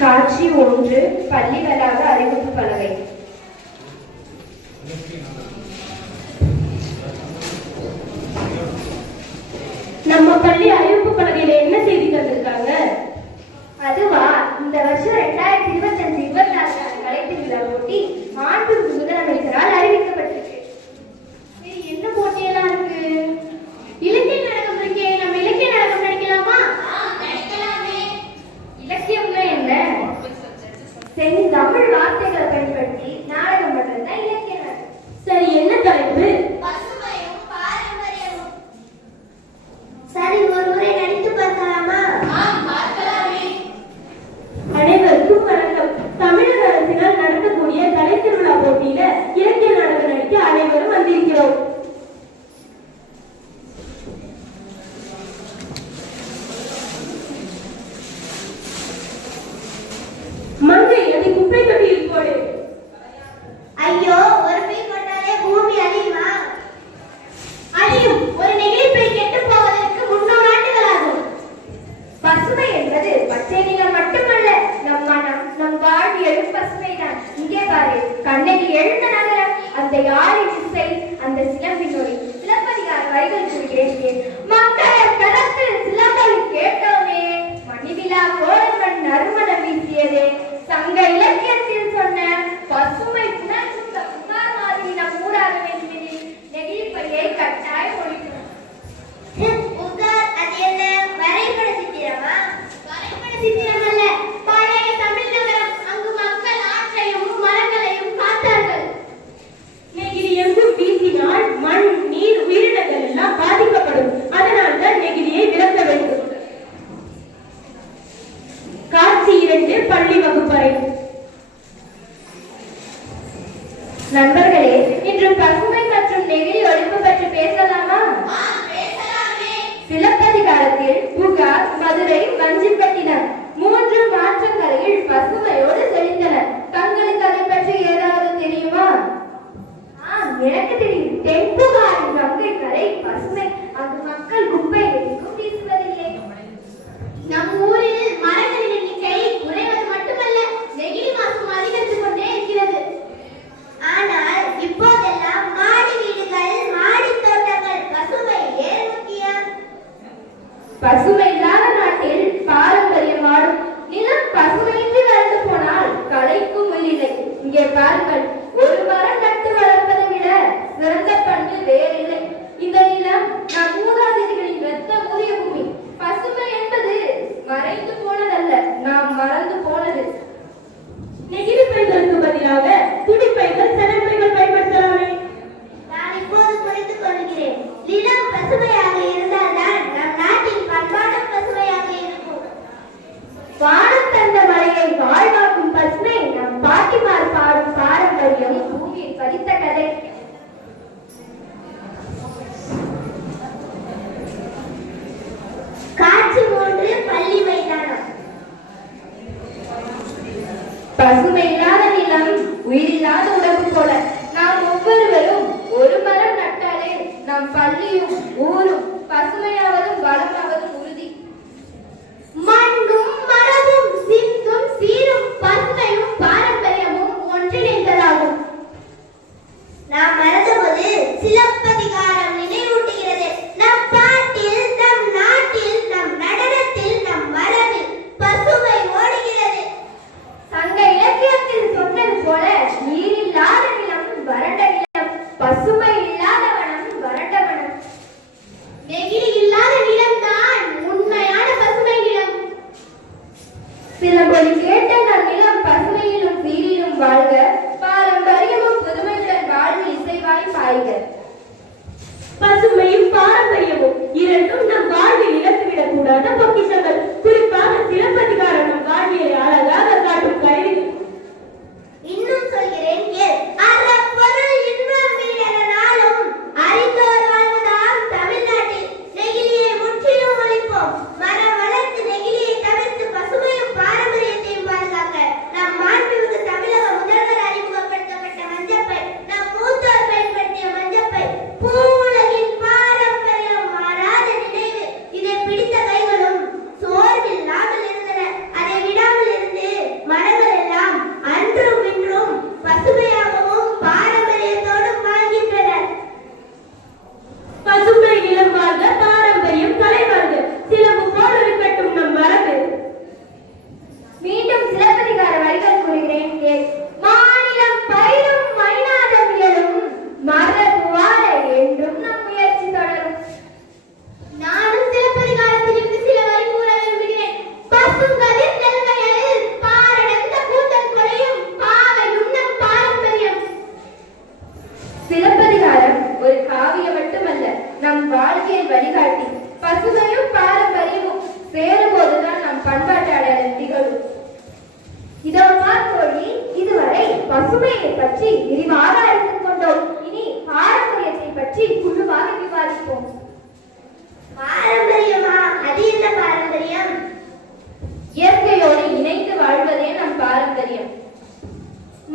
காட்சி 1 பள்ளி வளாக அறிவிப்பு பலகை. நம்ம பள்ளி அறிவிப்பு பலகையில என்ன செய்தி தந்திருக்காங்க? அதுவா, இந்த வருஷம் 2025-26 கலைத்திருவிழா போட்டி மாண்புமிகு முதலமைச்சரால் அறிவிக்கப்பட்டிருக்கு. என்ன போட்டியெல்லாம் இருக்கு? இலக்கிய நாடகம் இருக்கே, நம்ம இலக்கிய நாடகம் நடிக்கலாமா? நடிக்கலாமே. இலக்கியம்னா என்ன? செந்தமிழ் வார்த்தைகளை பயன்படுத்தி நாடகம் பண்றதுதான் இலக்கிய நாடகம். சரி, என்ன தலைப்பு? பசுமையும் பாரம்பரியமும். சரி, ஒரு முறை நடித்து பார்க்கலாமா? பார்க்கலாமே. அனைவருக்கும் வணக்கம். தமிழக அரசினால் நடத்தக்கூடிய கலை திருவிழா போட்டியில இலக்கிய நாடகம் நடிக்க அனைவரும் வந்திருக்கிறோம். மங்கை, அதை குப்பை தொட்டியில் போடு. ஐயோ, ஒரு பை போட்டாலே பூமி அழியுமா? அழியும். ஒரு நெகிழிப்பை கெட்டு போவதற்கு 300 ஆண்டுகள் ஆகும். பசுமை என்பது பச்சை நிலம் மட்டுமல்ல, நம் மனம், நம் வாழ்வியலும் பசுமைதான். இங்கே பாரு, கண்ணகி எழுந்த நகரம், அந்த யாழின் இசை, அந்த சிலம்பின் ஒளி. சிலப்பதிகார வரிகள் கூறுகிறேன். மக்கள் கடத்தில் சிலம்பொலி கேட்டோமே, மணிவிழா கோலங்கள் நறுமணம் வீசியதே. சங்க இலக்கியத்தில் சொன்ன பசுமை புணர்ச்சித்த புகார் மாதிரி நம் ஊராக வேண்டுமெனில் நெகிழிப்பையை கட்டாயம் ஒழிக்கணும். அது என்ன, வரைபட சித்திரமா? வரைபட சித்திரம் அல்ல, பழைய தமிழ் நகரம். அங்கு மக்கள் ஆற்றையும் மரங்களையும் பார்த்தார்கள். நெகிழி எங்கும் வீசினால் மண், நீர், உயிரினங்கள் எல்லாம் பாதிக்கப்படும். அதனால் தான் நெகிழியை விலக்க வேண்டும். காட்சி 2 பள்ளி வகுப்பறை. நண்பர்களே, இன்று பசுமை மற்றும் நெகிழி ஒழிப்பு பற்றி பேசலாமா? சிலப்பதிகாரத்தில் புகார், மதுரை, வஞ்சிப்பட்டினம் 3 மாற்றங்கரையில் பசுமையோடு செழித்தன. தங்களுக்கு அதை பற்றி ஏதாவது தெரியுமா? எனக்கு தெரியும். தென்புகாரின் கங்கை கரை பசுமை. அங்கு மக்கள் குப்பை எதுவும் வீசுவதில்லை. நம் ஊரில் மரங்களின் எண்ணிக்கை குறைவது மட்டுமல்ல, நெகிழி மாசும் அதிகரித்துக் கொண்டே இருக்கிறது. ஆனால் இப்போதெல்லாம் மாடி வீடுகள், மாடி தோட்டங்கள், பசுமை ஏன் முக்கியம்? பசுமை இல்லாத நாட்டில் பாரம்பரியம் வாடும். நிலம் பசுமையின்றி வளர்ந்து போனால் களைக்கும் இல்லை. இங்கே பாருங்கள், ஒரு மரம் நட்டு வளர்ப்பதை விட சிறந்த பண்பு வேறில்லை. இந்த நிலம் நம் மூதாதையர்களின் ரத்தம் ஊறிய பூமி. பசுமை என்பது மறைந்து போனதல்ல, நாம் மறந்து போனது. நெகிழி பைகளுக்கு பதிலாக துணிப்பைகள், சணப்பைகள் பயன்படுத்தலாமே. நான் இப்போது புரிந்து கொள்கிறேன். நிலம் பசுமையாக இருந்தால்தான் நம் நாட்டின் பண்பாடும் பசுமையாக இருக்கும். வானம் தந்த மலையை வாழ்வாக்கும் பசுமை நம் பாட்டிமார் பாடும் பாரம்பரியம், பூமியில் பதித்த கதை. காட்சி 3 பள்ளி மைதானம். பசுமை இல்லாத நிலம் உயிரில்லாத உடம்பு போல. நாம் ஒவ்வொருவரும் ஒரு மரம் நட்டாலே நம் பள்ளியும் ஊரும் பசுமையாவதும் வளமாவதும் உறுதி. மண்ணும் மரமும் சிந்தும் சீரும் பசுமையும் பாரம்பரியமும் ஒன்றிணைந்ததாகும். நாம் மறந்தபோது சிலப்பதிகாரம் நினைவூட்டுகிறது. நம் பாட்டில், நம் நாட்டில், நம் நடனத்தில், நம் மரபில் பசுமை ஓடுகிறது. சங்க இலக்கியத்தில் சொன்னது போல, நீரில்லாத நிலம் வறண்ட நிலம், பசுமை இல்லாத வனம் வறண்ட வனம். நெகிழி இல்லாத நிலம்தான் உண்மையான பசுமை நிலம். சிலம்பொலி கேட்ட நம் நிலம் பசுமையிலும் சீரிலும் வாழ்க. பாரம்பரியமும் புதுமையுடன் வாழ்வு இசைவாய் பாய்க. பசுமையும் பாரம்பரியமும் இரண்டும் நம் வாழ்வில் இழந்துவிடக் கூடாத பொக்கிஷங்கள். குறிப்பாக சிலப்பதிகாரம் நம் வாழ்வியலை அழகாக காட்டும் கருவி. இன்னும் சொல்கிறேன் கேள். அறப்பொருள் இன்பம் வீடென நாளும் அறிந்தோர் வாழ்வதாம் தமிழ்நாட்டில். நெகிழியை முற்றிலும் ஒழிப்போம். மரம் வளர்த்து நெகிழியை தவிர்த்து பசுமையும் பாரம்பரியத்தையும் பாதுகாக்க நம் மாண்புமிகு தமிழக முதல்வர் அறிமுகப்படுத்தப்பட்ட மஞ்சப்பை, நம் மூத்தோர் பயன்படுத்திய மஞ்சப்பை, பூவுலகின் பாரம்பரியம் மாறாத நினைவு. இதை பிடித்த கைகளும் பசுமை நிலம் வாழ்க, பாரம்பரியம் கலை வாழ்க, சிலம்பு போல் இருக்கட்டும் நம் மரபு. மீண்டும் சிலப்பதிகார வரிகள் கூறுகிறேன் கேள். மாநிலம் பயிரும் மைனாதம் இயலும், மரபு வாழ என்றும் நம் முயற்சி தொடரும். நானும் சிலப்பதிகாரத்திலிருந்து சில வரி கூற விரும்புகிறேன். பசுங்கதிர் தெல்வயலில் பாரடந்த கூத்தன் கொலையும் பாவையும் நம் பாரம்பரியம். சிலப்பதிகாரம் ஒரு காவியம் மட்டுமல்ல, நம் வாழ்க்கையை வழிகாட்டி. பசுமையும் பாரம்பரியமும் சேரும்போதுதான் நம் பண்பாட்டு அடையாளம் திகழும். இதோ தோழி, இதுவரை பசுமையை பற்றி விரிவாக அறிந்து கொண்டோம். இனி பாரம்பரியத்தை பற்றி குழுவாக விவாதிப்போம். பாரம்பரியமா? அது என்ன பாரம்பரியம்? இயற்கையோடு இணைந்து வாழ்வதே நம் பாரம்பரியம்.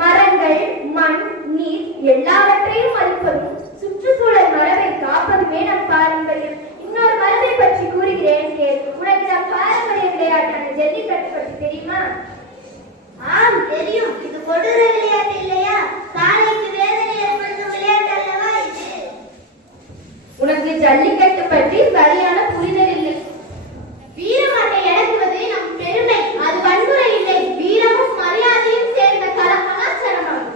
மரங்கள், மண், நீர் எல்லாவற்றையும் மதிப்பதும் சுற்றுச்சூழல் மரபை காப்பதுமே நம் பாரம்பரியம். இன்னொரு மரபை பற்றி கூறுகிறேன் கேள். உனக்கு நம் பாரம்பரிய விளையாட்டான ஜல்லிக்கட்டு பற்றி தெரியுமா? ஆம், தெரியும். இது கொடூர விளையாட்டு இல்லையா? காலைக்கு வேதனை ஏற்படுத்தும் விளையாட்டு அல்லவா இது? உனக்கு ஜல்லிக்கட்டு பற்றி சரியான புரிதல் இல்லை. வீரமாட்டை அடக்குவது நம் பெருமை. அது வன்முறை இல்லை, வீரமும் மரியாதையும் சேர்ந்த கலாச்சாரமாகும்.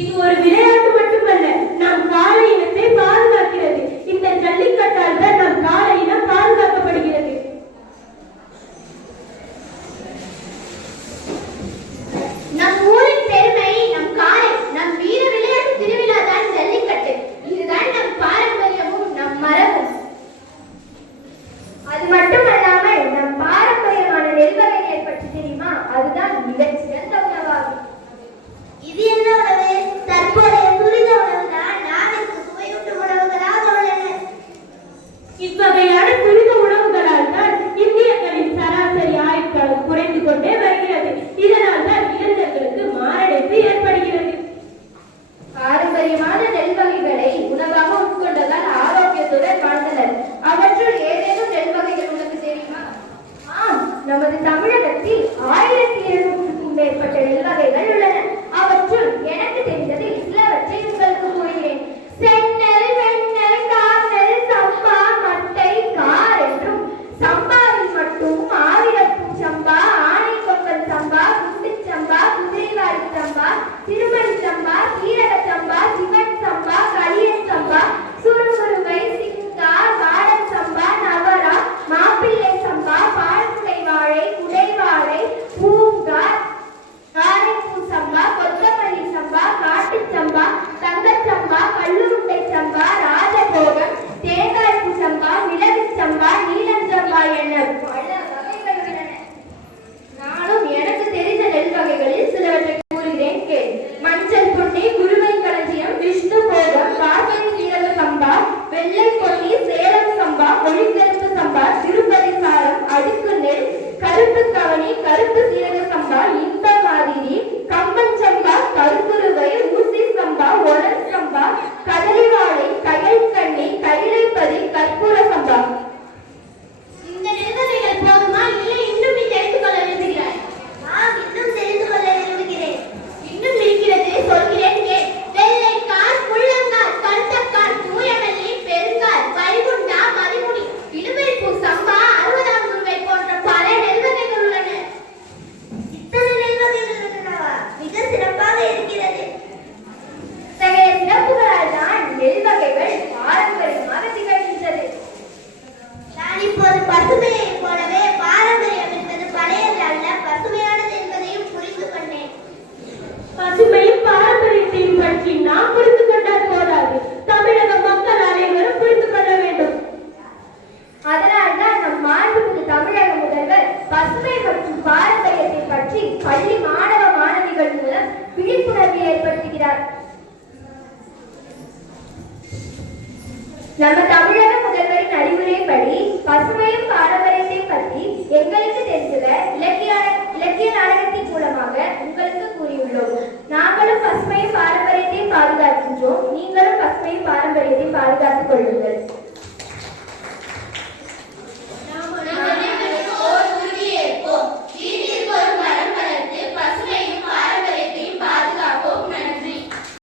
இது ஒரு விளையாட்டு மட்டுமல்ல, நம் காளை இனத்தை பாதுகாக்கிறது. இந்த ஜல்லிக்கட்டால் தான் நம் காளை இனம் பாதுகாக்கப்படுகிறது. நம் ஊரின் பெருமை நம் காளை. நம் வீர விளையாட்டு திருவிழா தான் ஜல்லிக்கட்டு. இதுதான் நம் பாரம்பரியமும் நம் மரபும். அது மட்டுமல்லாமல் நம் பாரம்பரியமான நெல்வகைகளை பற்றி தெரியுமா? அதுதான் மிகச் சிறந்த உணவாகும். இது என்ன உணவு? தற்போதைய துரித உணவுதான் நாவிற்கு சுவையூட்டும் உணவுகளாக உள்ளன. இவ்வகையான துரித உணவுகளால் தான் இந்தியர்களின் சராசரி ஆயுட்காலம் குறைந்து கொண்டே வருகிறது. இதனால் தான் இளைஞர்களுக்கு மாரடைப்பு ஏற்படுகிறது. பாரம்பரியமான நெல் வகைகளை உணவாக உட்கொண்டதால் ஆரோக்கியத்துடன் வாழ்ந்தனர். அவற்றுள் ஏதேனும் நெல் வகைகள் உனக்கு தெரியுமா? ஆம், நமது தமிழகத்தில் 1700க்கும் மேற்பட்ட நெல் வகைகள் உள்ளன. அவற்றுள் எனக்கு தெரிந்ததில் சிலவற்றை உங்களுக்கு கூறுகிறேன். செந்நெல், வெண்ணெல், கார்நெல், சம்பா, மட்டை, கார் என்றும், சம்பாவில் மட்டும் ஆவிரப்பூ சம்பா, ஆனை கொம்பன் சம்பா, குண்டு சம்பா, குதிரைவாரி சம்பா, திருமணி சம்பா, சீரக சம்பா, சிவன் சம்பா, களியன் சம்பா, சுறுசுறுவை, சிங்கா, காடன் சம்பா, நவரா, மாப்பிள்ளை சம்பா, பால்குடை வாழை, குடை வாழை, பூங்கா, ஆனைப்பூ சம்பா, கொத்தமல்லி சம்பா, காட்டுச் சம்பா, தங்கச் சம்பா, கல்லுருண்டை சம்பா, ராஜபோகம், தேங்காய்ப்பூ சம்பா, மிளகு சம்பா, நீலம் சம்பா என பல வகைகள் உள்ளன. நானும் எனக்கு தெரிந்த நெல் வகைகளில் சிலவற்றை கூறுகிறேன் கேள். மஞ்சள் பொன்னி, குருவை களஞ்சியம், விஷ்ணு போகம், கார்த்திகை சீரக சம்பா, வெள்ளை பொன்னி, சேலம் சம்பா, ஒளிக்கருப்பு சம்பா, திருப்பதி சாரம், அடுக்கு நெல், கருப்பு கவனி, கருப்பு சீரக சம்பா, இந்த மாதிரி, கம்பன் சம்பா, கருங்குருவை, ஊசி சம்பா, ஒலன் சம்பா, கதலிவாழை, கயல் கண்ணி, கைலைப்பதி, கற்பூர சம்பா. இந்த நெல்வகைகள் போதுமா? இல்லை இன்னும் நீ தெரிந்து கொள்ள விரும்புகிறாய்? ஆம், இன்னும் தெரிந்து கொள்ள விரும்புகிறேன். இன்னும் இருக்கிறது, சொல்கிறேன் கேள். வெள்ளைக்கார், முள்ளங்கார், கண்டக்கார், தூயமல்லி, பெருங்கார், வைகுண்டா, மதிமுடி, இடுமைப்பூ சம்பா, 60ஆம் குருவை போன்ற பல நெல்வகைகள் உள்ளன. இத்தனை நெல்வகைகள் உள்ளனவா? மிக சிறப்பாக இருக்கிறது. இத்தகைய சிறப்புகளால் தான் நெல் வகைகள் பாரம்பரியமாக திகழ்கின்றது. நான் இப்போது பசுமையைப் போலவே பாரம்பரியம் என்பது பழையது அல்ல, பசுமையானது என்பதையும் புரிந்து கொண்டேன். பசுமையும் பாரம்பரியத்தையும் பற்றி நாம் புரிந்து கொண்டால் போதாது, தமிழக மக்கள் அனைவரும் புரிந்து கொள்ள வேண்டும். அதனால்தான் நம் மாண்புமிகு தமிழக முதல்வர் பசுமை மற்றும் பாரம்பரியத்தை பற்றி பள்ளி மாணவ மாணவிகள் மூலம் விழிப்புணர்வை ஏற்படுத்துகிறார். நம்ம தமிழக முதல்வரின் அறிவுரைப்படி பசுமையும் பாரம்பரியத்தை பற்றி எங்களுக்கு தெரிஞ்சத இலக்கிய நாடகத்தின் மூலமாக உங்களுக்கு கூறியுள்ளோம். நாங்களும் பசுமையும் பாரம்பரியத்தை பாதுகாக்கின்றோம். நீங்களும் பசுமையும் பாரம்பரியத்தை பாதுகாத்துக் கொள்ளுங்கள்.